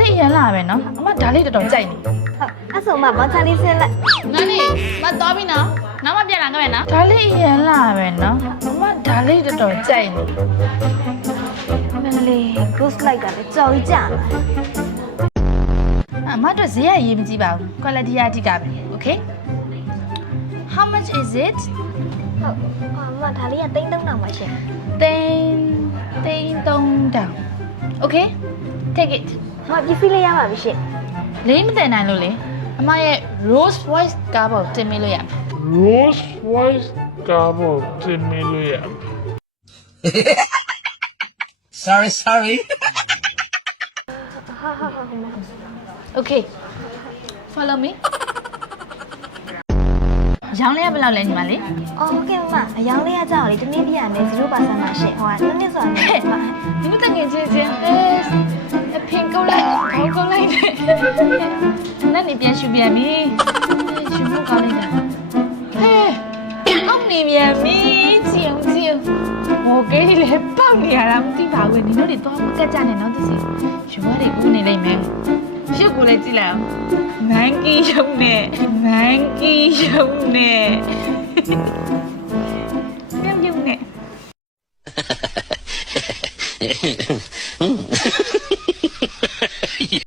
လေးရန်လာပဲနော်အမဒါလေးတော်တော်ကြိုက်နေ အဲ့ဆိုမှဘောချာလေးဆင်းလိုက် ငါနေမတော်ပြီနော်နောက်မှပြန်လာခဲ့မယ်နော်ဒါလေးရန်လာပဲနော်အမဒါလေးတော်တော်ကြိုက်နေ မလေး ghost light ကလည်းကြော်ကြီးကြာလာ အမတို့ဈေးရရေးမကြည့်ပါဘူး quality အတိကပဲ okay how much is it ဟုတ်အမဒါလေးက3,000တောင်ပါရှင် 3,000 okay take it ဟောပစ္စည်းလေးရပါပြီရှင် လေးမတင်နိုင်လို့လေအမရဲ့ Rose Voice ကားပေါ်တင်ပေးလို့ရမယ် Rose Voice Cabo Timilia. Sorry. ဟာဟာဟာ okay follow me ရောင်းလေးကဘယ်လောက်လဲညီမလေး အော်ဟုတ်ကဲ့မအယောင်လေးကကြောက်လေတနေ့ပြရမယ်0%ပါရှင်ဟိုက2နှစ်ဆိုတာနဲ့မ ဒီမတငယ်ချင်းအဖင်ကုတ်လိုက်ခေါင်းကုတ်လိုက်နဲ့နေပြန်ရှူပြန်ပြီရှူဖို့ကောင်းလိုက်တာဟဲ့အောက်နေပြန်ပြီကြည့်ဟိုကေးကြီးလည်းပေါက်နေရတာမသိပါဘူးနင်တို့တွေတော့မကက်ကြနဲ့နော်သူစီရှူရတွေဦးနေလိုက်မယ်ရှုပ်ကိုလည်းကြည့်လိုက်အောင်မန်ကီရုံနဲ့ပြုံးနဲ့